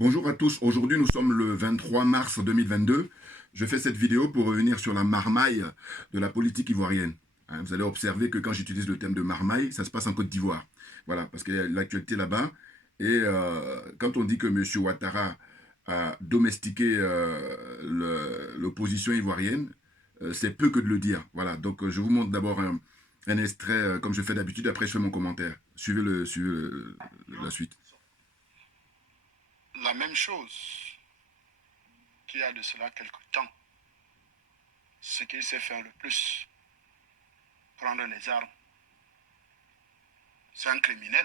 Bonjour à tous, aujourd'hui nous sommes le 23 mars 2022. Je fais cette vidéo pour revenir sur la marmaille de la politique ivoirienne. Vous allez observer que quand j'utilise le thème de marmaille, ça se passe en Côte d'Ivoire. Voilà, parce qu'il y a l'actualité là-bas. Et quand on dit que M. Ouattara a domestiqué l'opposition ivoirienne, c'est peu que de le dire. Voilà, donc je vous montre d'abord un extrait, comme je fais d'habitude, après je fais mon commentaire. Suivez la suite. La même chose qu'il y a de cela quelque temps. Ce qu'il sait faire le plus, prendre les armes. C'est un criminel.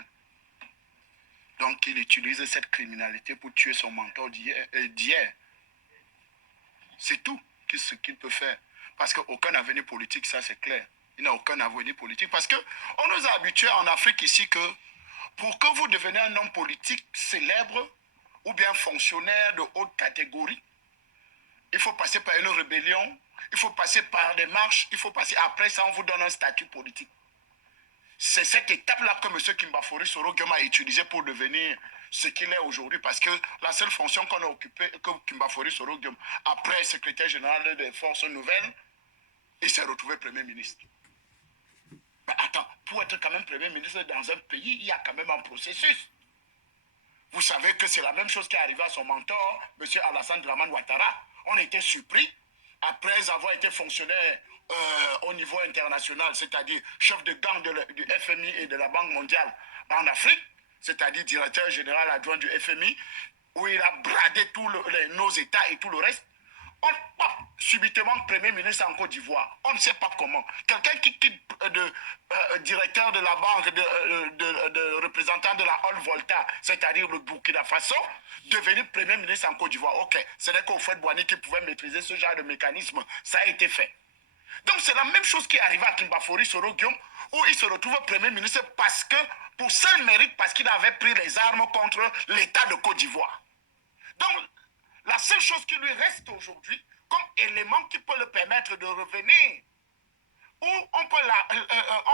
Donc il utilise cette criminalité pour tuer son mentor d'hier. C'est tout ce qu'il peut faire. Parce qu'aucun avenir politique, ça c'est clair. Il n'a aucun avenir politique. Parce qu'on nous a habitués en Afrique ici que pour que vous deveniez un homme politique célèbre ou bien fonctionnaire de haute catégorie, il faut passer par une rébellion, il faut passer par des marches, il faut passer après ça, on vous donne un statut politique. C'est cette étape-là que M. Kimbafori Soro-Guillaume a utilisée pour devenir ce qu'il est aujourd'hui. Parce que la seule fonction qu'on a occupée, que Kimbafori Soro-Guillaume, après secrétaire général des forces nouvelles, il s'est retrouvé Premier ministre. Mais attends, pour être quand même Premier ministre dans un pays, il y a quand même un processus. Vous savez que c'est la même chose qui est arrivée à son mentor, M. Alassane Dramane Ouattara. On était surpris, après avoir été fonctionnaire au niveau international, c'est-à-dire chef de gang du FMI et de la Banque mondiale en Afrique, c'est-à-dire directeur général adjoint du FMI, où il a bradé tous nos États et tout le reste. On pas subitement Premier ministre en Côte d'Ivoire. On ne sait pas comment. Quelqu'un qui quitte directeur de la banque, de représentant de la Haute-Volta, c'est-à-dire le Burkina Faso, devenir Premier ministre en Côte d'Ivoire. Ok, ce n'est qu'au fait Boigny qui pouvait maîtriser ce genre de mécanisme. Ça a été fait. Donc c'est la même chose qui est arrivée à Kimbafori Soro-Guillaume, où il se retrouve Premier ministre parce que, pour seul mérite, parce qu'il avait pris les armes contre l'État de Côte d'Ivoire. Donc, la seule chose qui lui reste aujourd'hui, comme élément qui peut le permettre de revenir, où on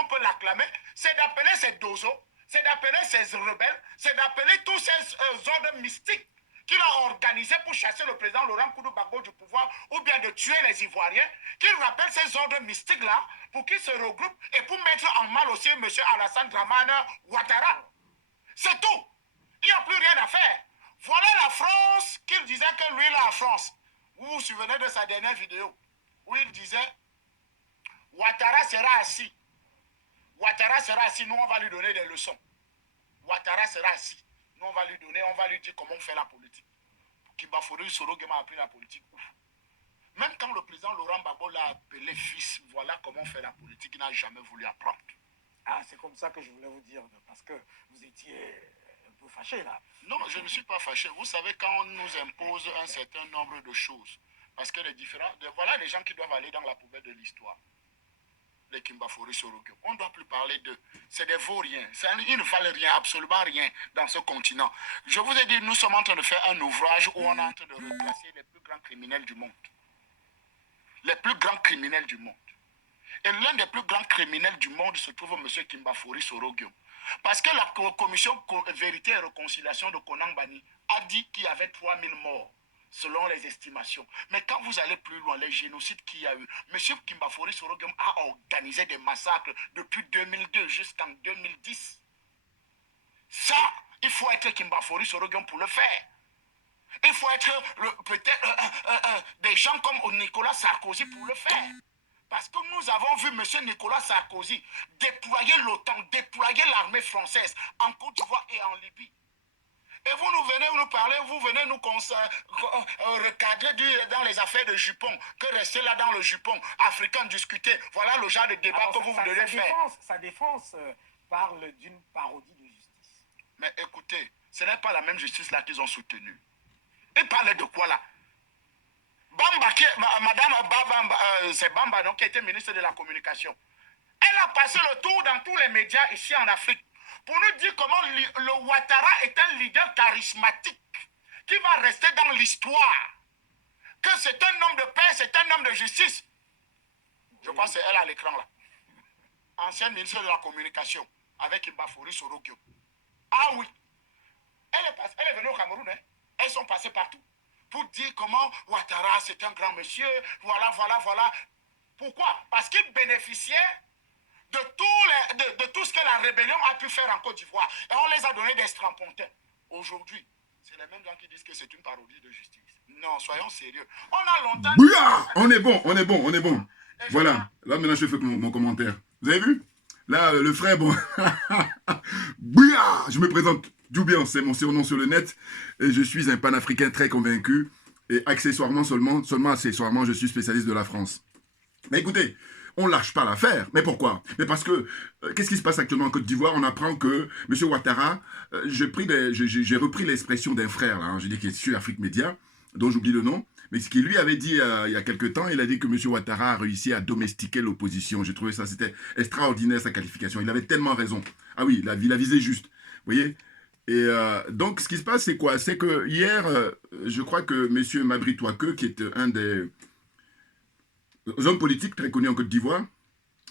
peut l'acclamer, c'est d'appeler ces dozos, c'est d'appeler ces rebelles, c'est d'appeler tous ces ordres mystiques qu'il a organisés pour chasser le président Laurent Koudou-Gbagbo du pouvoir ou bien de tuer les Ivoiriens, qu'il rappelle ces ordres mystiques-là pour qu'ils se regroupent et pour mettre en mal aussi M. Alassane Dramane Ouattara. C'est tout. Il n'y a plus rien à faire. Voilà la France qu'il disait que lui, la France. Vous vous souvenez de sa dernière vidéo où il disait Ouattara sera assis. Ouattara sera assis, nous on va lui donner des leçons. Ouattara sera assis. Nous on va lui donner, on va lui dire comment on fait la politique. Kimbafori Soro-Guillaume a appris la politique. Même quand le président Laurent Gbagbo l'a appelé fils, voilà comment on fait la politique, il n'a jamais voulu apprendre. Ah, c'est comme ça que je voulais vous dire, parce que vous étiez un peu fâché là. Non, je ne suis pas fâché. Vous savez, quand on nous impose un certain nombre de choses, parce que voilà les gens qui doivent aller dans la poubelle de l'histoire. Les Kimbafori Soro-Guillaume. On ne doit plus parler d'eux. C'est des vauriens. Ils ne valent rien, absolument rien dans ce continent. Je vous ai dit, nous sommes en train de faire un ouvrage où on est en train de replacer les plus grands criminels du monde. Les plus grands criminels du monde. Et l'un des plus grands criminels du monde se trouve M. Kimbafori Soro-Guillaume. Parce que la commission Vérité et Réconciliation de Konan Bani a dit qu'il y avait 3000 morts, selon les estimations. Mais quand vous allez plus loin, les génocides qu'il y a eu, M. Kimbafori Soro-Guillaume a organisé des massacres depuis 2002 jusqu'en 2010. Ça, il faut être Kimbafori Soro-Guillaume pour le faire. Il faut être peut-être des gens comme Nicolas Sarkozy pour le faire. Parce que nous avons vu M. Nicolas Sarkozy déployer l'OTAN, déployer l'armée française en Côte d'Ivoire et en Libye. Et vous nous venez nous parler, vous venez nous recadrer dans les affaires de jupon, que rester là dans le jupon africain discuter. Voilà le genre de débat Alors, que vous devez faire. Sa défense parle d'une parodie de justice. Mais écoutez, ce n'est pas la même justice là qu'ils ont soutenue. Ils parlaient de quoi là? Bamba, Madame Bamba, c'est Bamba donc, qui était ministre de la Communication. Elle a passé le tour dans tous les médias ici en Afrique pour nous dire comment le Ouattara est un leader charismatique qui va rester dans l'histoire. Que c'est un homme de paix, c'est un homme de justice. Je pense que c'est elle à l'écran là. Ancienne ministre de la Communication avec Kimbafori Soro-Guillaume. Ah oui. Elle est venue au Cameroun. Hein? passer partout pour dire comment Ouattara, c'est un grand monsieur, voilà, voilà, voilà. Pourquoi? Parce qu'il bénéficiait de tout ce que la rébellion a pu faire en Côte d'Ivoire. Et on les a donné des strapontins. Aujourd'hui, c'est les mêmes gens qui disent que c'est une parodie de justice. Non, soyons sérieux. On a longtemps... Bouya! On est bon, on est bon, on est bon. Voilà, là maintenant je fais mon commentaire. Vous avez vu? Là, le frère, bon... Bouya! Je me présente, Djoubian, c'est mon surnom sur le net. Et je suis un panafricain très convaincu. Et accessoirement, seulement accessoirement, je suis spécialiste de la France. Mais écoutez, on ne lâche pas l'affaire. Mais pourquoi? Mais parce que, qu'est-ce qui se passe actuellement en Côte d'Ivoire? On apprend que M. Ouattara, j'ai repris l'expression d'un frère, là, hein, je dis qu'il est sur Afrique Média, dont j'oublie le nom, mais ce qu'il lui avait dit il y a quelque temps, il a dit que M. Ouattara a réussi à domestiquer l'opposition. J'ai trouvé ça, c'était extraordinaire sa qualification. Il avait tellement raison. Ah oui, il a visé juste. Vous voyez? Et donc, ce qui se passe, c'est quoi? C'est que hier, je crois que M. Mabry Touakeu, qui est un des hommes politiques très connus en Côte d'Ivoire,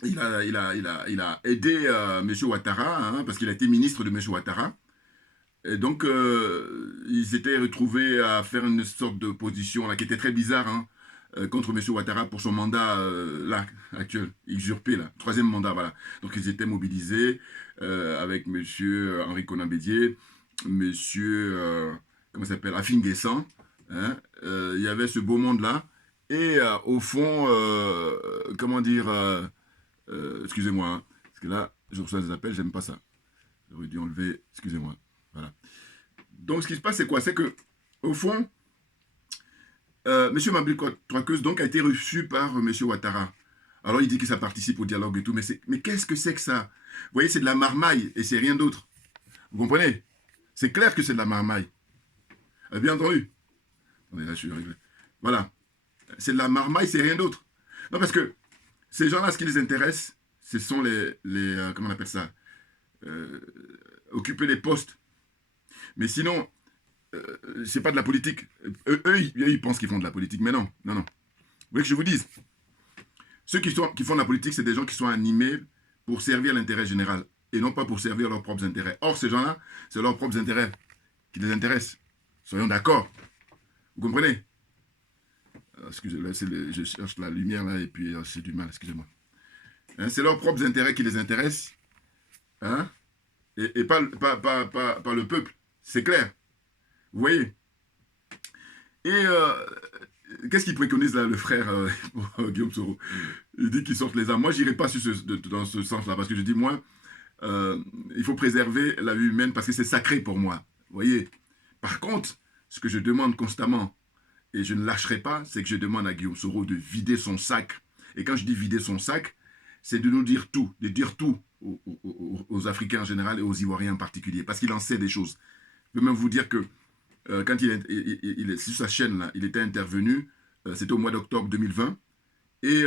il a aidé M. Ouattara, hein, parce qu'il a été ministre de M. Ouattara. Et donc, ils s'étaient retrouvés à faire une sorte d'opposition qui était très bizarre, hein, contre M. Ouattara pour son mandat là, actuel, usurpé, là, 3e mandat, voilà. Donc, ils étaient mobilisés avec M. Henri Konan Bédié, M. comment ça s'appelle, Afin Guessan, hein, il y avait ce beau monde-là, et au fond, comment dire, excusez-moi, hein, parce que là, je reçois des appels, j'aime pas ça. J'aurais dû enlever, excusez-moi, voilà. Donc, ce qui se passe, c'est quoi? C'est que, au fond, M. Mabry Touakeu donc a été reçu par M. Ouattara. Alors, il dit que ça participe au dialogue et tout, mais qu'est-ce que c'est que ça? Vous voyez, c'est de la marmaille et c'est rien d'autre. Vous comprenez? C'est clair que c'est de la marmaille. Bien entendu. Attendez, là, je suis arrivé. Voilà. C'est de la marmaille, c'est rien d'autre. Non, parce que ces gens-là, ce qui les intéresse, ce sont les comment on appelle ça? Occuper les postes. Mais sinon, c'est pas de la politique. Eux, ils pensent qu'ils font de la politique, mais non, non, non. Vous voulez que je vous dise? Ceux qui font de la politique, c'est des gens qui sont animés pour servir l'intérêt général et non pas pour servir leurs propres intérêts. Or, ces gens-là, c'est leurs propres intérêts qui les intéressent. Soyons d'accord. Vous comprenez? Excusez-moi, je cherche la lumière là et puis c'est du mal, excusez-moi. Hein, c'est leurs propres intérêts qui les intéressent, hein, et pas le peuple. C'est clair. Vous voyez? Et qu'est-ce qu'il préconise là, le frère Guillaume Soro? Il dit qu'il sorte les armes. Moi, je n'irai pas dans ce sens-là, parce que je dis, moi, il faut préserver la vie humaine parce que c'est sacré pour moi. Vous voyez? Par contre, ce que je demande constamment, et je ne lâcherai pas, c'est que je demande à Guillaume Soro de vider son sac. Et quand je dis vider son sac, c'est de nous dire tout, de dire tout aux Africains en général et aux Ivoiriens en particulier, parce qu'il en sait des choses. Je peux même vous dire que quand il est sur sa chaîne, là, il était intervenu, c'était au mois d'octobre 2020, et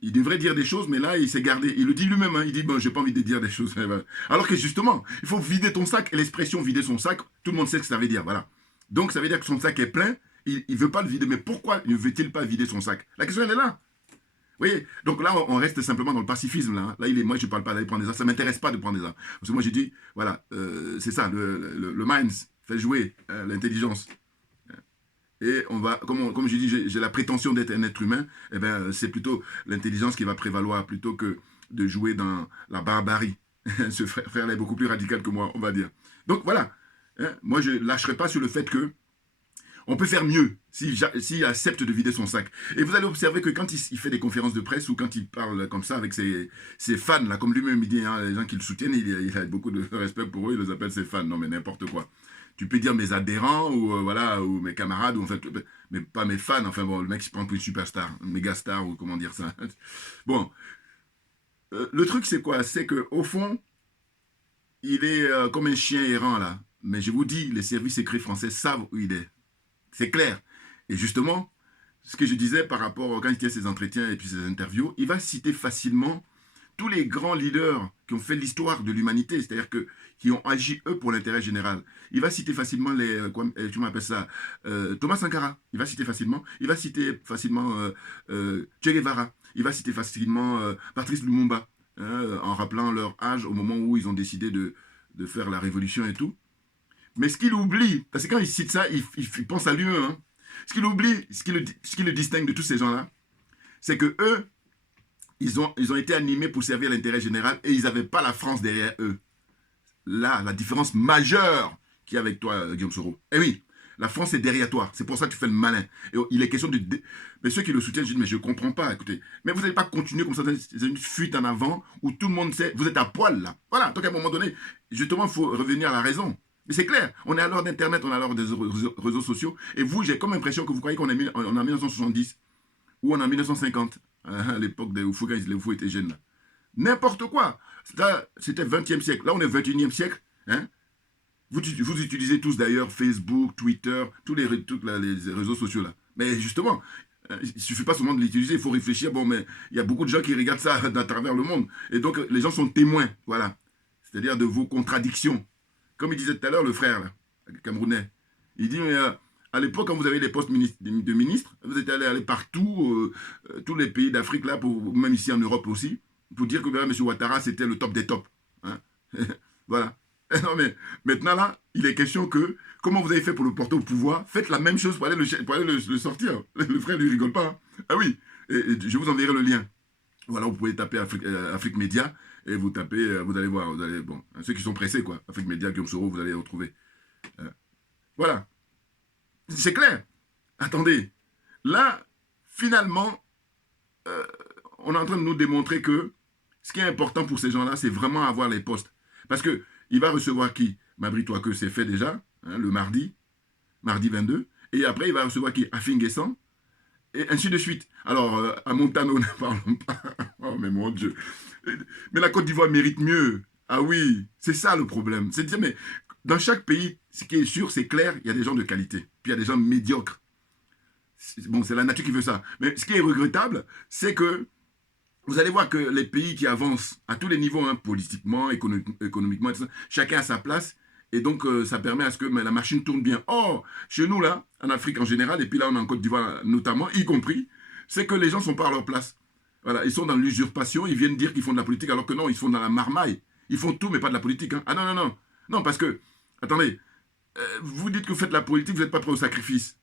il devrait dire des choses, mais là, il s'est gardé. Il le dit lui-même, hein, il dit, bon, j'ai pas envie de dire des choses. Alors que justement, il faut vider ton sac, et l'expression vider son sac, tout le monde sait ce que ça veut dire, voilà. Donc, ça veut dire que son sac est plein, il ne veut pas le vider, mais pourquoi ne veut-il pas vider son sac? La question, elle est là. Vous voyez? Donc là, on reste simplement dans le pacifisme. Là, hein. Là moi, je ne parle pas d'aller prendre des armes. Ça ne m'intéresse pas de prendre des armes. Parce que moi, j'ai dit, voilà, c'est ça, le mind fait jouer l'intelligence. Et on va, comme je dis, j'ai la prétention d'être un être humain, eh ben, c'est plutôt l'intelligence qui va prévaloir plutôt que de jouer dans la barbarie. Ce frère-là est beaucoup plus radical que moi, on va dire. Donc voilà, hein, moi, je ne lâcherai pas sur le fait que on peut faire mieux s'il accepte de vider son sac. Et vous allez observer que quand il fait des conférences de presse ou quand il parle comme ça avec ses fans, là, comme lui-même il dit, hein, les gens qui le soutiennent, il a beaucoup de respect pour eux, il les appelle ses fans. Non mais n'importe quoi. Tu peux dire mes adhérents ou voilà, ou mes camarades, ou en fait, mais pas mes fans. Enfin bon, le mec il se prend pour une superstar, une méga star ou comment dire ça. Bon, le truc c'est quoi? C'est qu'au fond, il est comme un chien errant là. Mais je vous dis, les services secrets français savent où il est. C'est clair. Et justement, ce que je disais par rapport quand il tient ses entretiens et puis ses interviews, il va citer facilement tous les grands leaders qui ont fait l'histoire de l'humanité, c'est-à-dire qui ont agi, eux, pour l'intérêt général. Il va citer facilement tu m'appelles ça, Thomas Sankara, il va citer facilement. Il va citer facilement Che Guevara. Il va citer facilement Patrice Lumumba, hein, en rappelant leur âge au moment où ils ont décidé de faire la révolution et tout. Mais ce qu'il oublie, parce que quand il cite ça, il pense à lui-même. Hein. Ce qu'il oublie, ce qui le distingue de tous ces gens-là, c'est que eux, ils ont été animés pour servir l'intérêt général et ils n'avaient pas la France derrière eux. Là, la différence majeure qu'il y a avec toi, Guillaume Soro. Eh oui, la France est derrière toi. C'est pour ça que tu fais le malin. Et il est question de... Mais ceux qui le soutiennent, je dis, mais je ne comprends pas, écoutez. Mais vous n'allez pas continuer comme ça, c'est une fuite en avant où tout le monde sait, vous êtes à poil là. Voilà, donc à un moment donné, justement, il faut revenir à la raison. Mais c'est clair, on est à l'heure d'Internet, on est à l'heure des réseaux sociaux. Et vous, j'ai comme l'impression que vous croyez qu'on est en 1970 ou on est en 1950, à l'époque où les fous étaient jeunes. N'importe quoi. C'était 20e siècle. Là, on est 21e siècle. Hein? Vous utilisez tous d'ailleurs Facebook, Twitter, tous les réseaux sociaux là. Mais justement, il ne suffit pas seulement de l'utiliser, il faut réfléchir. Bon, mais il y a beaucoup de gens qui regardent ça à travers le monde. Et donc, les gens sont témoins, voilà. C'est-à-dire de vos contradictions. Comme il disait tout à l'heure, le frère, là, camerounais. Il dit, mais, à l'époque, quand vous avez des postes de ministres, vous êtes allé partout, tous les pays d'Afrique, là, même ici en Europe aussi, pour dire que M. Ouattara, c'était le top des tops. Hein. Voilà. Non, mais maintenant, là, il est question que, comment vous avez fait pour le porter au pouvoir, faites la même chose pour aller le sortir. Le frère, lui, rigole pas. Hein. Ah oui, et je vous enverrai le lien. Voilà, vous pouvez taper Afrique Média, et vous tapez, vous allez voir, bon, ceux qui sont pressés, quoi, Afrique Média, Guillaume Soro, vous allez les retrouver. Voilà. C'est clair. Attendez. Là, finalement, on est en train de nous démontrer que ce qui est important pour ces gens-là, c'est vraiment avoir les postes. Parce que il va recevoir qui? Mabri Touake, c'est fait déjà, hein, le mardi 22. Et après, il va recevoir qui? Afin Guessant. Et ainsi de suite. Alors, à Montano, ne parlons pas. Oh, mais mon Dieu. Mais la Côte d'Ivoire mérite mieux. Ah oui, c'est ça le problème. C'est de dire, mais dans chaque pays, ce qui est sûr, c'est clair, il y a des gens de qualité. Puis il y a des gens médiocres. Bon, c'est la nature qui veut ça. Mais ce qui est regrettable, c'est que vous allez voir que les pays qui avancent à tous les niveaux, hein, politiquement, économiquement, etc., chacun a sa place. Et donc, ça permet à ce que la machine tourne bien. Or, chez nous, là, en Afrique en général, et puis là, on est en Côte d'Ivoire notamment, y compris, c'est que les gens ne sont pas à leur place. Voilà, ils sont dans l'usurpation, ils viennent dire qu'ils font de la politique, alors que non, ils sont dans la marmaille. Ils font tout, mais pas de la politique. Hein. Ah non, non, non. Non, parce que, attendez, vous dites que vous faites de la politique, vous n'êtes pas prêt au sacrifice.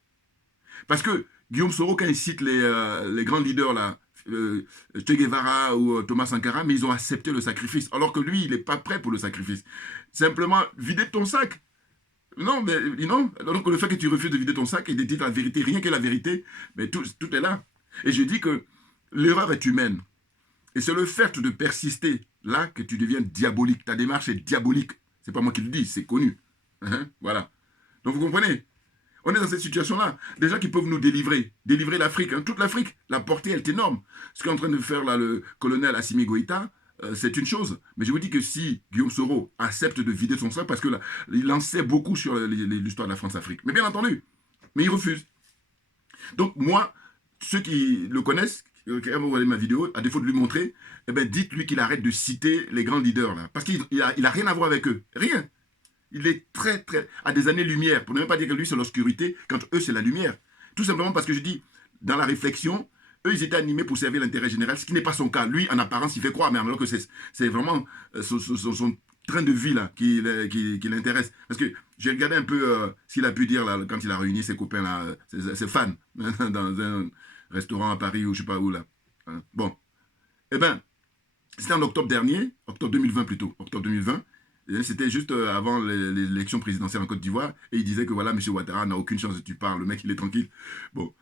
Parce que Guillaume Soro, quand il cite les grands leaders, là, Che Guevara ou Thomas Sankara, mais ils ont accepté le sacrifice, alors que lui, il n'est pas prêt pour le sacrifice. Simplement, vider ton sac. Non, mais non. Donc le fait que tu refuses de vider ton sac et de dire la vérité, rien que la vérité, mais tout est là. Et je dis que l'erreur est humaine. Et c'est le fait de persister là que tu deviens diabolique. Ta démarche est diabolique. C'est pas moi qui le dis, c'est connu. Voilà. Donc vous comprenez? On est dans cette situation-là. Des gens qui peuvent nous délivrer l'Afrique, hein, toute l'Afrique. La portée, elle est énorme. Ce qu'est en train de faire là, le colonel Assimi Goïta, c'est une chose. Mais je vous dis que si Guillaume Soro accepte de vider son sac, parce que là, il en sait beaucoup sur l'histoire de la France-Afrique. Mais bien entendu, mais il refuse. Donc moi, ceux qui le connaissent, qui ont regardé ma vidéo, à défaut de lui montrer, eh ben, dites-lui qu'il arrête de citer les grands leaders là. Parce qu'il n'a rien à voir avec eux. Rien. Il est très, à des années-lumière. Pour ne même pas dire que lui, c'est l'obscurité, quand eux, c'est la lumière. Tout simplement parce que je dis, dans la réflexion, eux, ils étaient animés pour servir l'intérêt général, ce qui n'est pas son cas. Lui, en apparence, il fait croire, mais alors que c'est vraiment son train de vie là qui l'intéresse. Parce que j'ai regardé un peu ce qu'il a pu dire là, quand il a réuni ses copains, là, ses fans, dans un restaurant à Paris ou je ne sais pas où là. Bon. Eh bien, c'était en octobre dernier, octobre 2020 plutôt, octobre 2020, c'était juste avant l'élection présidentielle en Côte d'Ivoire, et il disait que voilà, M. Ouattara n'a aucune chance de tu parles, le mec il est tranquille. Bon.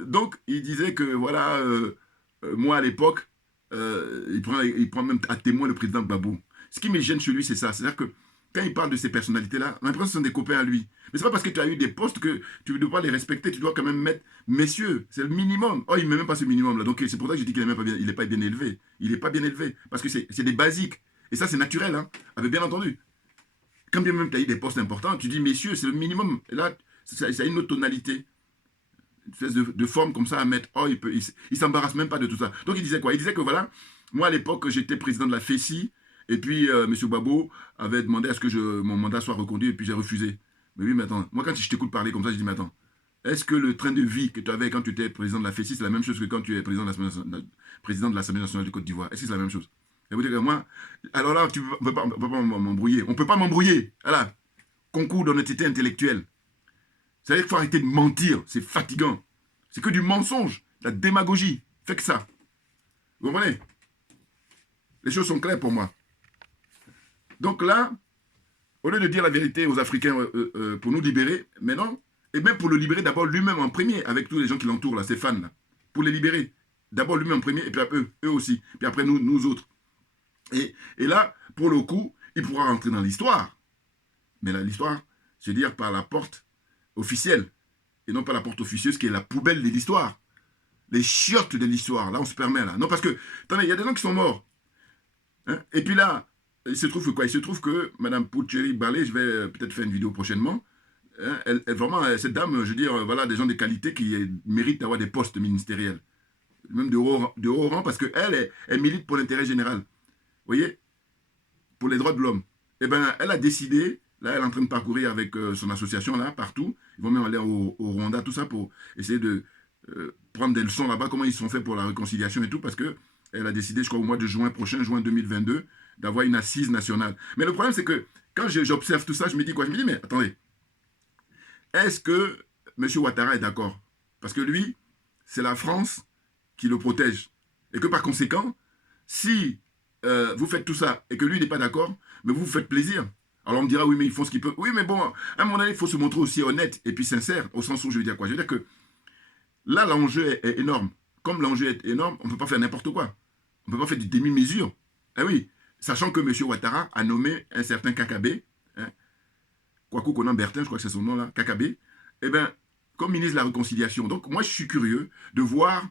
Donc, il disait que voilà, moi à l'époque, il prend même à témoin le président Babou. Ce qui me gêne chez lui, c'est ça. C'est-à-dire que quand il parle de ces personnalités-là, on a l'impression que ce sont des copains à lui. Mais c'est pas parce que tu as eu des postes que tu ne dois pas les respecter, tu dois quand même mettre messieurs, c'est le minimum. Oh, il ne met même pas ce minimum-là. Donc c'est pour ça que je dis qu'il n'est pas bien élevé. Il n'est pas bien élevé, parce que c'est des basiques. Et ça, c'est naturel, hein, avec bien entendu. Quand bien même tu as eu des postes importants, tu dis messieurs, c'est le minimum. Et là, ça a une autre tonalité. Une espèce de forme comme ça à mettre. Oh, il s'embarrasse même pas de tout ça. Donc il disait quoi? Il disait que voilà, moi à l'époque, j'étais président de la FECI, et puis M. Babo avait demandé à ce que mon mandat soit reconduit, et puis j'ai refusé. Mais oui, mais attends, moi quand je t'écoute parler comme ça, je dis, mais attends, est-ce que le train de vie que tu avais quand tu étais président de la FECI, c'est la même chose que quand tu es président de l'Assemblée nationale de Côte d'Ivoire? Est-ce que c'est la même chose? Et vous dites que moi, alors là, tu ne peux pas m'embrouiller. On ne peut pas m'embrouiller. Voilà. concours d'honnêteté intellectuelle. C'est-à-dire qu'il faut arrêter de mentir, c'est fatigant. C'est que du mensonge, de la démagogie. Fait que ça. Vous comprenez? Les choses sont claires pour moi. Donc là, au lieu de dire la vérité aux Africains pour nous libérer, mais non, et même pour le libérer d'abord lui-même en premier, avec tous les gens qui l'entourent, là, ses fans, là, pour les libérer. D'abord lui-même en premier, et puis après eux aussi, puis après nous autres. Et là, pour le coup, il pourra rentrer dans l'histoire. Mais là, l'histoire, c'est dire par la porte officielle, et non pas la porte officieuse qui est la poubelle de l'histoire. Les chiottes de l'histoire, là on se permet là. Non parce que, attendez, il y a des gens qui sont morts. Hein? Et puis là, il se trouve que quoi? Il se trouve que Mme Poucheri Balé, je vais peut-être faire une vidéo prochainement, hein, vraiment, cette dame, je veux dire, voilà, des gens de qualité qui méritent d'avoir des postes ministériels. Même de haut rang, parce qu'elle, elle milite pour l'intérêt général. Vous voyez? Pour les droits de l'homme. Eh bien, elle a décidé, là, elle est en train de parcourir avec son association, là, partout. Ils vont même aller au Rwanda, tout ça, pour essayer de prendre des leçons là-bas, comment ils sont faits pour la réconciliation et tout, parce qu'elle a décidé, je crois, au mois de juin prochain, juin 2022, d'avoir une assise nationale. Mais le problème, c'est que quand j'observe tout ça, je me dis quoi? Je me dis, mais attendez, est-ce que M. Ouattara est d'accord? Parce que lui, c'est la France qui le protège. Et que par conséquent, si vous faites tout ça et que lui n'est pas d'accord, mais vous faites plaisir. Alors on me dira, oui, mais ils font ce qu'ils peuvent. Oui, mais bon, à un moment donné, il faut se montrer aussi honnête et puis sincère, au sens où je veux dire quoi? Je veux dire que là, l'enjeu est énorme. Comme l'enjeu est énorme, on ne peut pas faire n'importe quoi. On ne peut pas faire du demi-mesure. Eh oui, sachant que M. Ouattara a nommé un certain Kakabe, hein, Kwaku Konan Bertin, je crois que c'est son nom là, Kakabe, eh bien, comme ministre de la Réconciliation. Donc moi, je suis curieux de voir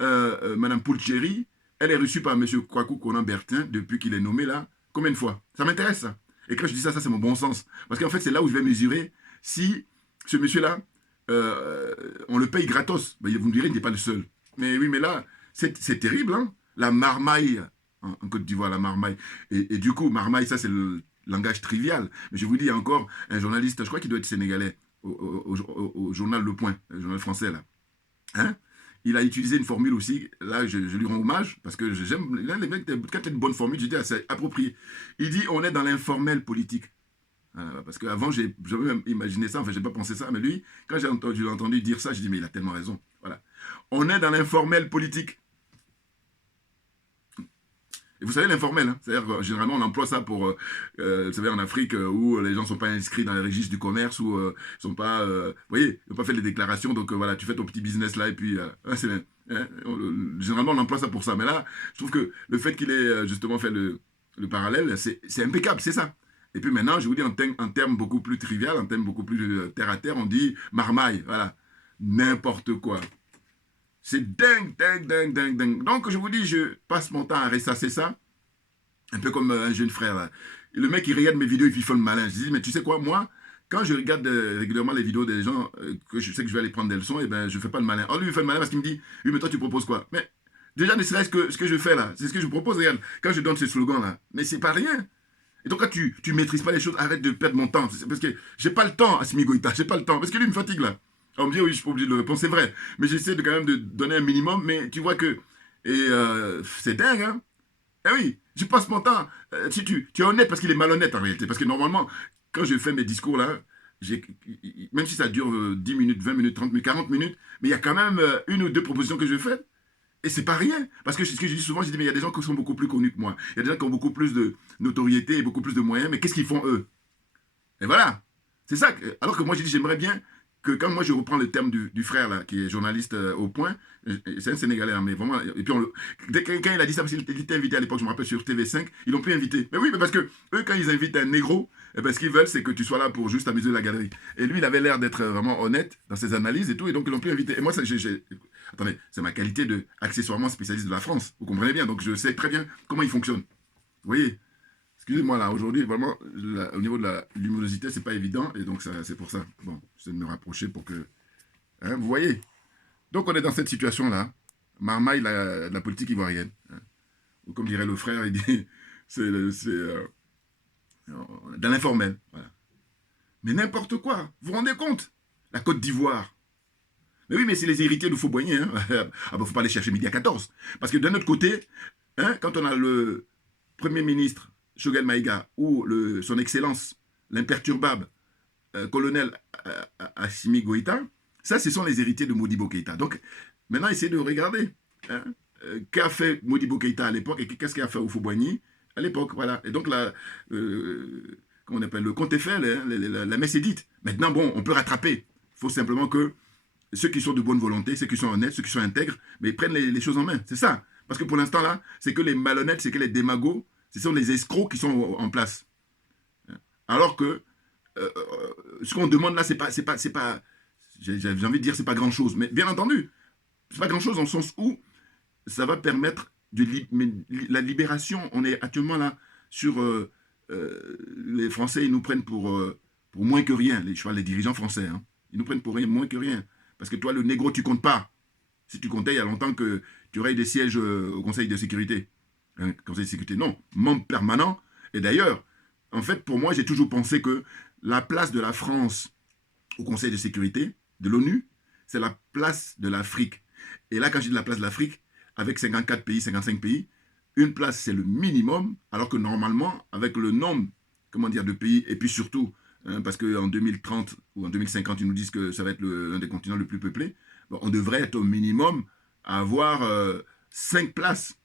Mme Poucheri, elle est reçue par M. Kwaku Konan Bertin depuis qu'il est nommé là. Combien de fois? Ça m'intéresse ça. Et quand je dis ça, ça c'est mon bon sens. Parce qu'en fait, c'est là où je vais mesurer si ce monsieur-là, on le paye gratos. Ben, vous me direz, il n'est pas le seul. Mais oui, mais là, c'est terrible, hein? La marmaille, en Côte d'Ivoire, la marmaille. Et du coup, marmaille, ça c'est le langage trivial. Mais je vous dis encore, un journaliste, je crois qu'il doit être sénégalais, au journal Le Point, le journal français, là. Hein? Il a utilisé une formule aussi, là je lui rends hommage, parce que j'aime, les mecs, quand il y a une bonne formule, je dis, c'est approprié. Il dit, on est dans l'informel politique. Parce qu'avant, j'avais même imaginé ça, enfin, je n'ai pas pensé ça, mais lui, quand j'ai entendu dire ça, j'ai dit, mais il a tellement raison. Voilà. On est dans l'informel politique. Et vous savez, l'informel, hein, c'est-à-dire généralement on emploie ça pour, vous savez, en Afrique où les gens ne sont pas inscrits dans les registres du commerce, où ils sont pas, vous voyez, ils n'ont pas fait les déclarations, donc voilà, tu fais ton petit business là, et puis, généralement on emploie ça pour ça. Mais là, je trouve que le fait qu'il ait justement fait le parallèle, c'est impeccable, c'est ça. Et puis maintenant, je vous dis en termes beaucoup plus trivial, en termes beaucoup plus terre à terre, on dit marmaille, voilà, n'importe quoi. C'est dingue, dingue, dingue, dingue, dingue. Donc, je vous dis, je passe mon temps à ressasser ça. Un peu comme un jeune frère. Là. Et le mec, il regarde mes vidéos et puis il fait le malin. Je dis, mais tu sais quoi, moi, quand je regarde régulièrement les vidéos des gens, que je sais que je vais aller prendre des leçons, et ben, je ne fais pas le malin. Oh, lui, il fait le malin parce qu'il me dit, oui, mais toi, tu proposes quoi? Mais déjà, ne serait-ce que ce que je fais là, c'est ce que je propose, regarde. Quand je donne ce slogan là, mais c'est pas rien. Et donc, quand tu ne maîtrises pas les choses, arrête de perdre mon temps. Parce que j'ai pas le temps, Assimi Goïta, j'ai pas le temps. Parce que lui, il me fatigue là. On me dit, oui, je suis pas obligé de le répondre, c'est vrai. Mais j'essaie de quand même de donner un minimum, mais tu vois que... Et c'est dingue, hein? Eh oui, je passe mon temps. Si tu es honnête, parce qu'il est malhonnête en réalité. Parce que normalement, quand je fais mes discours là, même si ça dure 10 minutes, 20 minutes, 30 minutes, 40 minutes, mais il y a quand même une ou deux propositions que je fais. Et c'est pas rien. Parce que ce que je dis souvent, je dis, mais il y a des gens qui sont beaucoup plus connus que moi. Il y a des gens qui ont beaucoup plus de notoriété et beaucoup plus de moyens, mais qu'est-ce qu'ils font eux? Et voilà. C'est ça. Alors que moi, j'ai dit, j'aimerais bien que quand moi je reprends le terme du frère là, qui est journaliste au Point, c'est un Sénégalais, hein, mais vraiment, et puis quand il a dit ça, parce qu'il était invité à l'époque, je me rappelle, sur TV5, ils l'ont pu inviter. Mais oui, mais parce que eux, quand ils invitent un négro, eh ben, ce qu'ils veulent, c'est que tu sois là pour juste amuser la galerie. Et lui, il avait l'air d'être vraiment honnête dans ses analyses et tout, et donc ils l'ont pu inviter. Et moi, attendez, c'est ma qualité de accessoirement spécialiste de la France, vous comprenez bien, donc je sais très bien comment il fonctionne. Vous voyez? Excusez-moi, là, aujourd'hui, vraiment, au niveau de la luminosité, c'est pas évident, et donc c'est pour ça. Bon, j'essaie de me rapprocher pour que... Hein, vous voyez? Donc, on est dans cette situation-là, marmaille de la politique ivoirienne. Hein. Ou comme dirait le frère, il dit, c'est dans l'informel. Voilà. Mais n'importe quoi, vous vous rendez compte? La Côte d'Ivoire. Mais oui, mais c'est les héritiers de Fauboigné. Hein. Ah ben, faut pas aller chercher midi à 14. Parce que d'un autre côté, hein, quand on a le Premier ministre, Choguel Maïga, ou son excellence, l'imperturbable, colonel Assimi Goïta, ça, ce sont les héritiers de Modibo Keïta. Donc, maintenant, essayez de regarder. Hein, qu'a fait Modibo Keïta à l'époque et qu'est-ce qu'a fait Houphouët-Boigny à l'époque. Voilà. Et donc, comment on appelle, le compte est fait, la messe est dite. Maintenant, bon, on peut rattraper. Il faut simplement que ceux qui sont de bonne volonté, ceux qui sont honnêtes, ceux qui sont intègres, mais prennent les choses en main. C'est ça. Parce que pour l'instant, là, c'est que les malhonnêtes, c'est que les démagos, ce sont les escrocs qui sont en place. Alors que ce qu'on demande là, c'est pas j'ai envie de dire, c'est pas grand-chose. Mais bien entendu, c'est pas grand-chose dans le sens où ça va permettre la libération. On est actuellement là sur... les Français, ils nous prennent pour moins que rien. Je parle des dirigeants français. Hein. Ils nous prennent pour moins que rien. Parce que toi, le négro, tu comptes pas. Si tu comptais, il y a longtemps que tu aurais eu des sièges au Conseil de sécurité. Conseil de sécurité, non. Membre permanent. Et d'ailleurs, en fait, pour moi, j'ai toujours pensé que la place de la France au Conseil de sécurité de l'ONU, c'est la place de l'Afrique. Et là, quand je dis la place de l'Afrique, avec 54 pays, 55 pays, une place, c'est le minimum, alors que normalement, avec le nombre, de pays, et puis surtout, parce qu'en 2030 ou en 2050, ils nous disent que ça va être l'un des continents le plus peuplés, bon, on devrait être au minimum à avoir 5 places.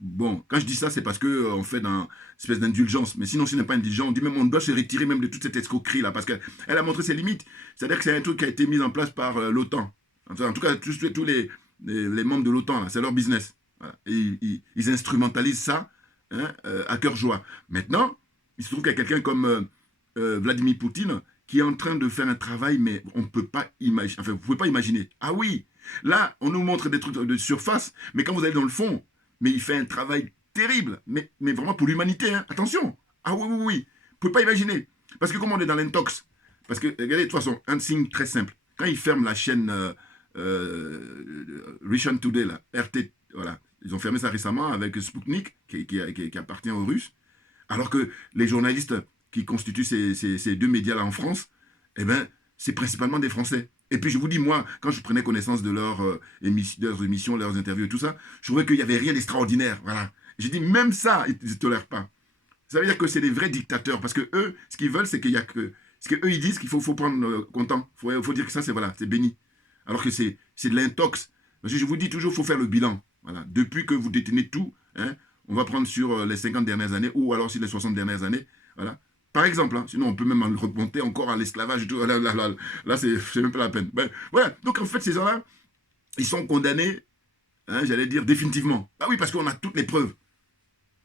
Bon, quand je dis ça, c'est parce qu'on fait une espèce d'indulgence. Mais sinon, ce n'est pas indulgent. On dit même on doit se retirer même de toute cette escroquerie-là, parce qu'elle a montré ses limites. C'est-à-dire que c'est un truc qui a été mis en place par l'OTAN. En tout cas, tous les membres de l'OTAN, c'est leur business. Voilà. Et ils instrumentalisent ça à cœur joie. Maintenant, il se trouve qu'il y a quelqu'un comme Vladimir Poutine qui est en train de faire un travail, mais on ne peut pas imaginer. Enfin, vous ne pouvez pas imaginer. Ah oui, là, on nous montre des trucs de surface, mais quand vous allez dans le fond, mais il fait un travail terrible, mais vraiment pour l'humanité. Hein. Attention. Ah oui. Vous ne pouvez pas imaginer. Parce que comme on est dans l'intox, parce que, regardez, de toute façon, un signe très simple. Quand ils ferment la chaîne Russian Today, là, RT, voilà, ils ont fermé ça récemment avec Sputnik, qui appartient aux Russes, alors que les journalistes qui constituent ces deux médias-là en France, eh ben, c'est principalement des Français. Et puis je vous dis, moi, quand je prenais connaissance de leurs émissions, leurs interviews et tout ça, je trouvais qu'il n'y avait rien d'extraordinaire. Voilà. J'ai dit, même ça, ils ne tolèrent pas. Ça veut dire que c'est des vrais dictateurs, parce que eux, ce qu'ils veulent, c'est qu'il y a que... Ce qu'eux, ils disent qu'il faut prendre content. Il faut dire que ça, c'est béni. Alors que c'est de l'intox. Parce que je vous dis toujours, il faut faire le bilan. Voilà. Depuis que vous détenez tout, hein, on va prendre sur les 50 dernières années, ou alors sur les 60 dernières années. Voilà. Par exemple, hein, sinon on peut même remonter encore à l'esclavage. Là c'est même pas la peine. Ben, voilà. Donc en fait, ces gens-là, ils sont condamnés, hein, j'allais dire définitivement. Ah oui, parce qu'on a toutes les preuves.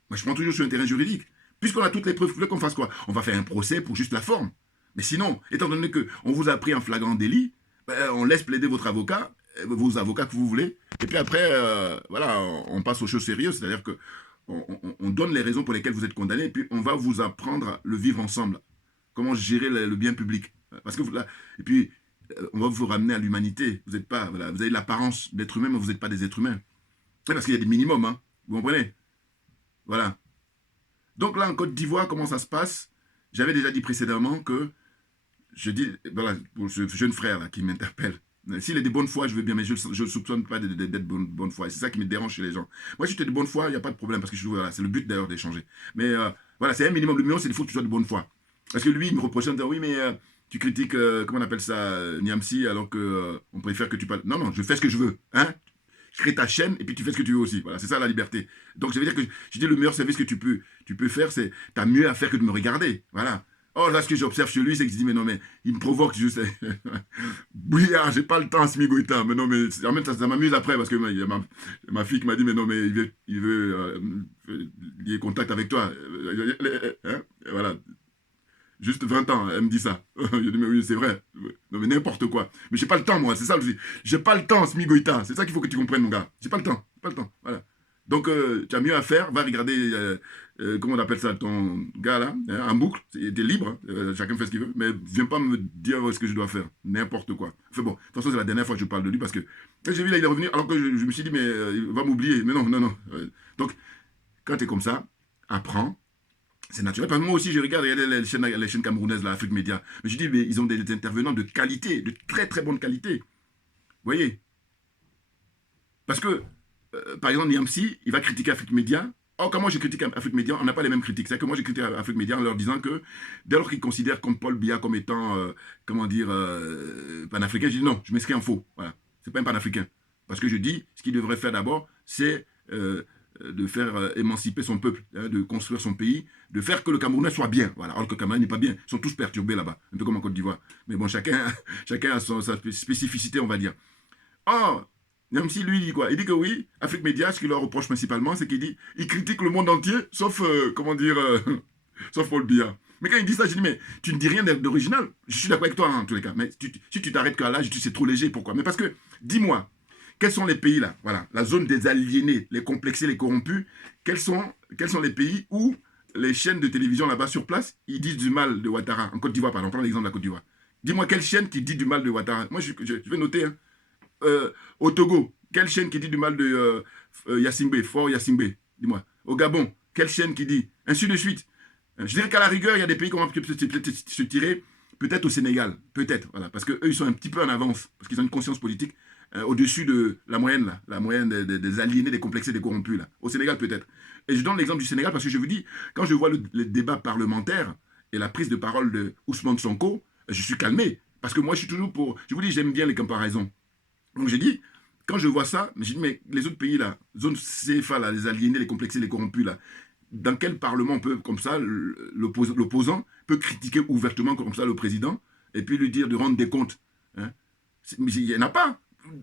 Moi, je prends toujours sur un terrain juridique. Puisqu'on a toutes les preuves, vous voulez qu'on fasse quoi? On va faire un procès pour juste la forme. Mais sinon, étant donné qu'on vous a pris en flagrant délit, ben, on laisse plaider votre avocat, vos avocats que vous voulez, et puis après, voilà, on passe aux choses sérieuses, c'est-à-dire que on donne les raisons pour lesquelles vous êtes condamné, et puis on va vous apprendre à le vivre ensemble. Comment gérer le bien public. Parce que là, et puis, on va vous ramener à l'humanité. Vous n'êtes pas, voilà, vous avez l'apparence d'être humain, mais vous n'êtes pas des êtres humains. C'est parce qu'il y a des minimums, hein, vous comprenez? Voilà. Donc là, en Côte d'Ivoire, comment ça se passe? J'avais déjà dit précédemment que, je dis, voilà, pour ce jeune frère là, qui m'interpelle, s'il est de bonne foi, je veux bien, mais je ne soupçonne pas d'être de bonne foi. Et c'est ça qui me dérange chez les gens. Moi, si tu es de bonne foi, il n'y a pas de problème, parce que voilà, c'est le but d'ailleurs d'échanger. Mais voilà, c'est un minimum. Le minimum, c'est qu'il faut que tu sois de bonne foi. Parce que lui, il me reprochait en disant, oui, mais tu critiques, comment on appelle ça, Niamsi, alors qu'on préfère que tu parles. Non, je fais ce que je veux. Hein? Je crée ta chaîne, et puis tu fais ce que tu veux aussi. Voilà, c'est ça la liberté. Donc, ça veut dire que je dis, le meilleur service que tu peux faire, c'est, tu as mieux à faire que de me regarder. Voilà. Oh, là, ce que j'observe chez lui, c'est que je dis, mais non, mais il me provoque, je sais. Bouillard, j'ai pas le temps, Assimi Goïta. Mais non, mais en même temps, ça m'amuse après, parce que il y a ma fille qui m'a dit, mais non, mais il veut lier contact avec toi. Hein? Voilà. Juste 20 ans, elle me dit ça. Je dis, mais oui, c'est vrai. Non, mais n'importe quoi. Mais j'ai pas le temps, moi, c'est ça. J'ai pas le temps, Assimi Goïta. C'est ça qu'il faut que tu comprennes, mon gars. J'ai pas le temps. Voilà. Donc, tu as mieux à faire. Va regarder, comment on appelle ça, ton gars là, hein, en boucle. Tu es libre, hein, chacun fait ce qu'il veut. Mais viens pas me dire ce que je dois faire. N'importe quoi. Enfin bon, de toute façon, c'est la dernière fois que je parle de lui parce que j'ai vu là, il est revenu alors que je me suis dit, mais il va m'oublier. Mais non. Donc, quand tu es comme ça, apprends. C'est naturel. Parce que moi aussi, je regarde les chaînes camerounaises, là, Afrique Média. Mais je dis, mais ils ont des intervenants de qualité, de très très bonne qualité. Vous voyez? Parce que, par exemple, Niamsi, il va critiquer Afrique Média, Or, quand moi je critique Afrique Média, on n'a pas les mêmes critiques. C'est que moi je critique Afrique Média en leur disant que dès lors qu'ils considèrent comme Paul Biya comme étant, comment dire, panafricain, je dis non, je m'inscris en faux. Voilà. C'est pas un panafricain. Parce que je dis, ce qu'il devrait faire d'abord, c'est de faire émanciper son peuple, hein, de construire son pays, de faire que le Camerounais soit bien. Voilà. Alors que le Cameroun n'est pas bien. Ils sont tous perturbés là-bas, un peu comme en Côte d'Ivoire. Mais bon, chacun a sa spécificité, on va dire. Or, même si lui, il dit quoi? Il dit que oui, Afrique Média, ce qu'il leur reproche principalement, c'est qu'il dit, il critique le monde entier, sauf, comment dire, sauf Paul Biya. Mais quand il dit ça, je dis, mais tu ne dis rien d'original. Je suis d'accord avec toi, hein, en tous les cas. Mais si tu t'arrêtes qu'à l'âge, c'est trop léger. Pourquoi? Mais parce que, dis-moi, quels sont les pays là? Voilà, la zone des aliénés, les complexés, les corrompus. Quels sont les pays où les chaînes de télévision là-bas sur place, ils disent du mal de Ouattara? En Côte d'Ivoire, pardon, prends l'exemple de la Côte d'Ivoire. Dis-moi quelle chaîne qui dit du mal de Ouattara? Moi, je vais noter, hein. Au Togo, quelle chaîne qui dit du mal de Yassimbe, Fort Yassimbe? Dis-moi. Au Gabon, quelle chaîne qui dit? Ainsi de suite. Je dirais qu'à la rigueur, il y a des pays qui vont peut-être se tirer, peut-être au Sénégal, peut-être, voilà, parce qu'eux, ils sont un petit peu en avance, parce qu'ils ont une conscience politique au-dessus de la moyenne, là, la moyenne des aliénés, des complexés, des corrompus, là. Au Sénégal, peut-être. Et je donne l'exemple du Sénégal parce que je vous dis, quand je vois le débat parlementaire et la prise de parole de Ousmane Sonko, je suis calmé, parce que moi, je suis toujours pour... Je vous dis, j'aime bien les comparaisons. Donc j'ai dit, quand je vois ça, j'ai dit, mais les autres pays là, zone CFA là, les aliénés, les complexés, les corrompus là, dans quel parlement peut, comme ça, l'opposant peut critiquer ouvertement comme ça le président et puis lui dire de rendre des comptes, hein? Mais il n'y en a pas.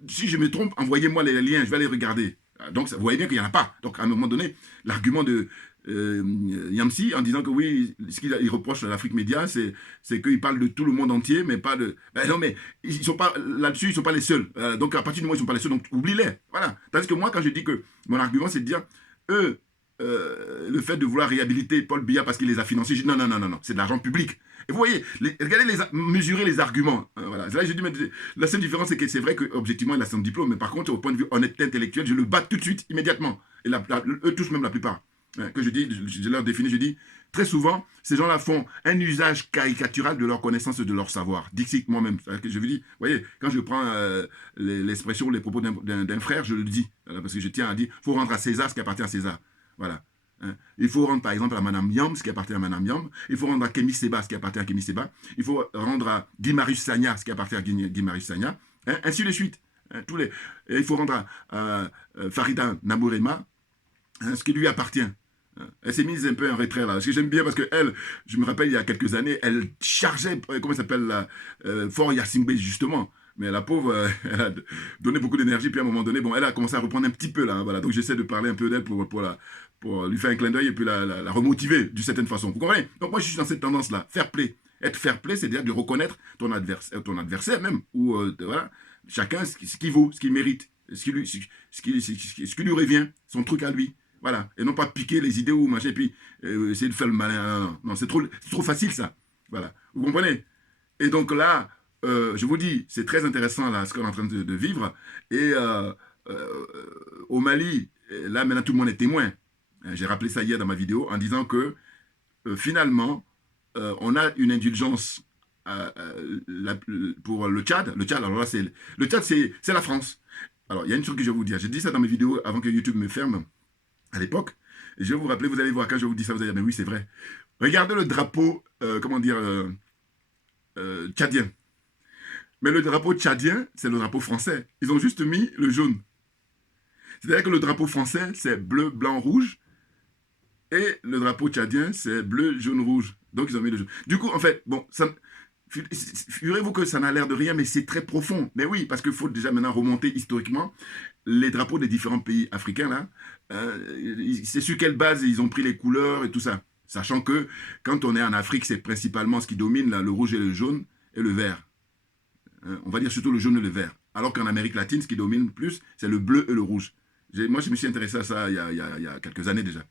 Si je me trompe, envoyez-moi les liens, je vais aller regarder. Donc vous voyez bien qu'il n'y en a pas. Donc à un moment donné, l'argument de Yamsi en disant que oui, ce qu'il reproche à l'Afrique Média, c'est qu'il parle de tout le monde entier, mais pas de... Ben non, mais ils sont pas là-dessus, ils ne sont pas les seuls. Donc à partir du moment où ils ne sont pas les seuls, donc oublie-les. Voilà. Tandis que moi, quand je dis que mon argument, c'est de dire, eux, le fait de vouloir réhabiliter Paul Biya parce qu'il les a financés, je dis non, non, non, non, non, c'est de l'argent public. Et vous voyez, regardez, mesurer les arguments. Voilà. Là, je dis, mais la seule différence, c'est que c'est vrai qu'objectivement, il a son diplôme, mais par contre, au point de vue honnêteté intellectuelle, je le bats tout de suite, immédiatement. Et eux tous, même la plupart. Que je dis, je leur définis, je dis, très souvent, ces gens-là font un usage caricatural de leur connaissance et de leur savoir. Dixit moi-même. Je vous dis, vous voyez, quand je prends l'expression, les propos d'un frère, je le dis. Parce que je tiens à dire, il faut rendre à César ce qui appartient à César. Voilà. Il faut rendre par exemple à Madame Yam ce qui appartient à Madame Yam. Il faut rendre à Kémy Séba ce qui appartient à Kémy Séba. Il faut rendre à Guy Marius Sagna ce qui appartient à Guy Marius Sagna. Ainsi de suite. Il faut rendre à Farida Namourema ce qui lui appartient. Elle s'est mise un peu en retrait là. Ce que j'aime bien parce qu'elle, je me rappelle il y a quelques années, elle chargeait, comment elle s'appelle, Fort Yassimbe justement. Mais la pauvre, elle a donné beaucoup d'énergie, puis à un moment donné, bon, elle a commencé à reprendre un petit peu là. Voilà. Donc j'essaie de parler un peu d'elle pour lui faire un clin d'œil et puis la remotiver d'une certaine façon. Vous comprenez? Donc moi je suis dans cette tendance-là, fair play. Être fair play, c'est-à-dire de reconnaître ton adversaire même, ou voilà, chacun ce qu'il vaut, ce qu'il mérite, ce qui lui revient, son truc à lui. Voilà, et non pas piquer les idées ou machin, et puis essayer de faire le malin. Non, c'est trop facile ça. Voilà, vous comprenez? Et donc là, je vous dis, c'est très intéressant là, ce qu'on est en train de vivre. Et au Mali, là maintenant tout le monde est témoin. J'ai rappelé ça hier dans ma vidéo en disant que finalement, on a une indulgence pour le Tchad. Le Tchad, alors là, le Tchad, c'est la France. Alors, il y a une chose que je vais vous dire. J'ai dit ça dans mes vidéos avant que YouTube me ferme à l'époque. Et je vais vous rappeler, vous allez voir, quand je vous dis ça, vous allez dire, mais oui, c'est vrai. Regardez le drapeau, tchadien. Mais le drapeau tchadien, c'est le drapeau français. Ils ont juste mis le jaune. C'est-à-dire que le drapeau français, c'est bleu, blanc, rouge. Et le drapeau tchadien, c'est bleu, jaune, rouge. Donc, ils ont mis le jaune. Du coup, en fait, bon, figurez-vous que ça n'a l'air de rien, mais c'est très profond. Mais oui, parce qu'il faut déjà maintenant remonter historiquement les drapeaux des différents pays africains, là. C'est sur quelle base ils ont pris les couleurs et tout ça. Sachant que quand on est en Afrique, c'est principalement ce qui domine, là, le rouge et le jaune et le vert. On va dire surtout le jaune et le vert. Alors qu'en Amérique latine, ce qui domine plus, c'est le bleu et le rouge. Moi, je me suis intéressé à ça il y a quelques années déjà.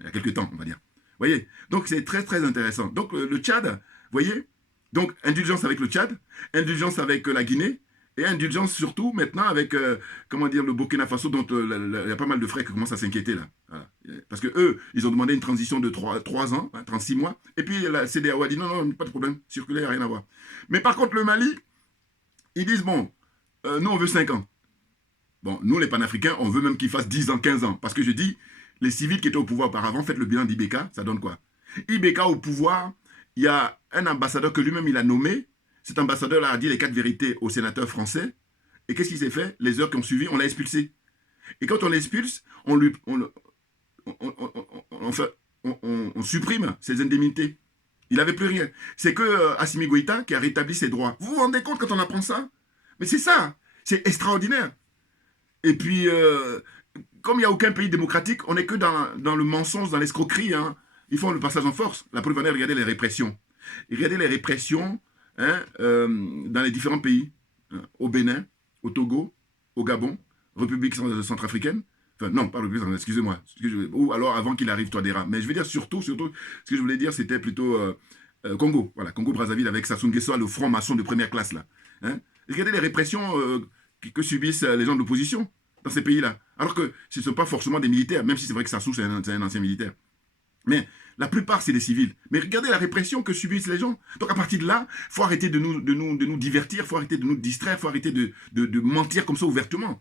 Il y a quelques temps, on va dire. Vous voyez? Donc, c'est très, très intéressant. Donc, le Tchad, vous voyez? Donc, indulgence avec le Tchad, indulgence avec la Guinée, et indulgence surtout maintenant avec, le Burkina Faso, dont il y a pas mal de frères qui commencent à s'inquiéter là. Voilà. Parce que eux, ils ont demandé une transition de 3 ans, 36 mois, et puis la CEDEAO a dit non, non, pas de problème, circulaire, il n'y a rien à voir. Mais par contre, le Mali, ils disent, bon, nous on veut 5 ans. Bon, nous les panafricains, on veut même qu'ils fassent 10 ans, 15 ans. Parce que je dis, les civils qui étaient au pouvoir auparavant, faites le bilan d'Ibeka, ça donne quoi? Ibeka au pouvoir, il y a un ambassadeur que lui-même il a nommé. Cet ambassadeur-là a dit les 4 vérités au sénateur français. Et qu'est-ce qui s'est fait? Les heures qui ont suivi, on l'a expulsé. Et quand on l'expulse, on supprime ses indemnités. Il n'avait plus rien. C'est que Assimi Goïta qui a rétabli ses droits. Vous vous rendez compte quand on apprend ça? Mais c'est ça. C'est extraordinaire. Et puis, comme il n'y a aucun pays démocratique, on n'est que dans le mensonge, dans l'escroquerie. Hein. Ils font le passage en force. La preuve, regardez les répressions. Regardez les répressions dans les différents pays. Hein, au Bénin, au Togo, au Gabon, République centrafricaine. Enfin, non, pas République centrafricaine, excusez-moi. Ou alors avant qu'il arrive Touadéra. Mais je veux dire surtout, ce que je voulais dire, c'était plutôt Congo. Voilà, Congo-Brazzaville avec Sassou Nguesso, le franc-maçon de première classe, là. Hein. Regardez les répressions que subissent les gens de l'opposition dans ces pays-là. Alors que ce ne sont pas forcément des militaires, même si c'est vrai que Sassou, c'est un ancien militaire. Mais la plupart, c'est des civils. Mais regardez la répression que subissent les gens. Donc à partir de là, il faut arrêter de nous divertir, il faut arrêter de nous distraire, il faut arrêter de mentir comme ça ouvertement.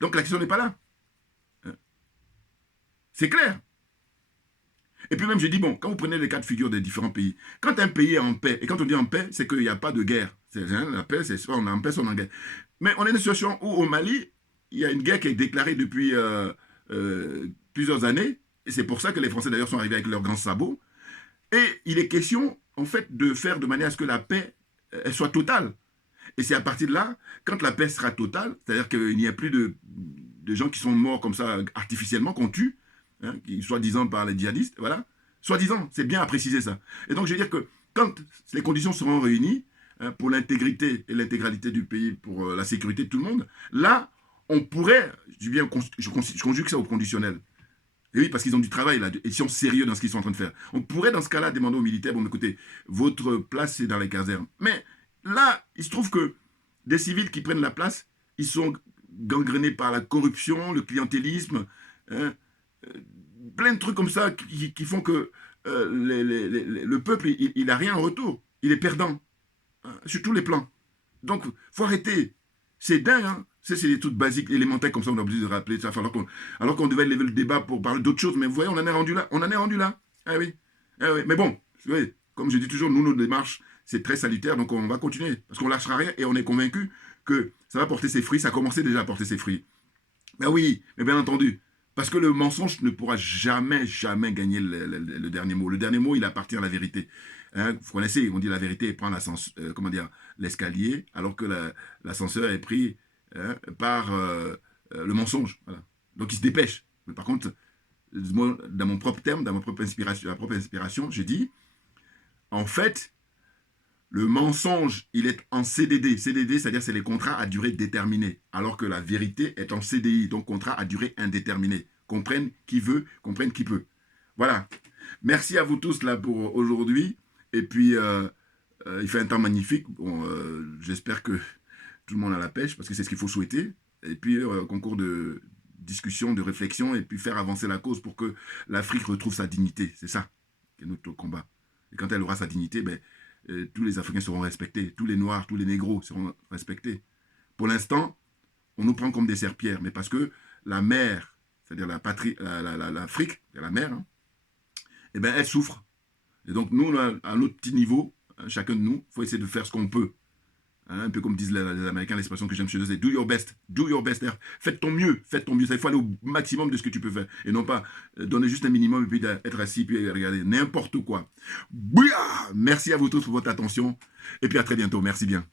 Donc la question n'est pas là. C'est clair. Et puis même, je dis, bon, quand vous prenez les cas de figure des différents pays, quand un pays est en paix, et quand on dit en paix, c'est qu'il n'y a pas de guerre. La paix, c'est soit on est en paix, soit on est en guerre. Mais on est dans une situation où au Mali, il y a une guerre qui est déclarée depuis plusieurs années, et c'est pour ça que les Français d'ailleurs sont arrivés avec leurs grands sabots. Et il est question, en fait, de faire de manière à ce que la paix elle soit totale. Et c'est à partir de là, quand la paix sera totale, c'est-à-dire qu'il n'y a plus de gens qui sont morts comme ça artificiellement, qu'on tue, hein, soi-disant par les djihadistes, voilà. Soi-disant, c'est bien à préciser ça. Et donc je veux dire que quand les conditions seront réunies, hein, pour l'intégrité et l'intégralité du pays, pour la sécurité de tout le monde, là, on pourrait, je conjugue ça au conditionnel. Et oui, parce qu'ils ont du travail là, ils sont sérieux dans ce qu'ils sont en train de faire. On pourrait dans ce cas-là demander aux militaires, bon écoutez, votre place c'est dans les casernes. Mais là, il se trouve que des civils qui prennent la place, ils sont gangrénés par la corruption, le clientélisme, hein, plein de trucs comme ça qui font que le peuple, il n'a rien en retour. Il est perdant, hein, sur tous les plans. Donc, il faut arrêter. C'est dingue, hein. C'est des trucs basiques, élémentaires, comme ça, on a besoin de rappeler ça. Alors qu'on devait lever le débat pour parler d'autres choses, mais vous voyez, on en est rendu là. On en est rendu là. Ah oui. Ah oui. Mais bon, voyez, comme je dis toujours, nous, nos démarches, c'est très salutaire, donc on va continuer. Parce qu'on ne lâchera rien et on est convaincu que ça va porter ses fruits. Ça a commencé déjà à porter ses fruits. Ben oui, mais bien entendu. Parce que le mensonge ne pourra jamais, jamais gagner le dernier mot. Le dernier mot, il appartient à la vérité. Hein, vous connaissez, on dit la vérité prend l'escalier, alors que l'ascenseur est pris, hein, par le mensonge. Voilà. Donc il se dépêche. Mais par contre, dans mon propre terme, dans ma propre inspiration, je dis, en fait, le mensonge, il est en CDD. CDD, c'est-à-dire c'est les contrats à durée déterminée. Alors que la vérité est en CDI, donc contrat à durée indéterminée. Comprenne qui veut, comprenne qui peut. Voilà. Merci à vous tous là pour aujourd'hui. Et puis, il fait un temps magnifique. Bon, j'espère que tout le monde a la pêche, parce que c'est ce qu'il faut souhaiter. Et puis, concours de discussion, de réflexion, et puis faire avancer la cause pour que l'Afrique retrouve sa dignité. C'est ça qui est notre combat. Et quand elle aura sa dignité, ben, tous les Africains seront respectés, tous les Noirs, tous les Négros seront respectés. Pour l'instant, on nous prend comme des serpillères, mais parce que la mère, c'est-à-dire l'Afrique, la mère, hein, eh ben, elle souffre. Et donc nous, à notre petit niveau, chacun de nous, il faut essayer de faire ce qu'on peut. Hein, un peu comme disent les Américains, l'expression que j'aime chez eux, c'est « do your best ». Do your best. Faites ton mieux, faites ton mieux. Il faut aller au maximum de ce que tu peux faire. Et non pas donner juste un minimum et puis être assis puis regarder n'importe quoi. Bouya! Merci à vous tous pour votre attention. Et puis à très bientôt. Merci bien.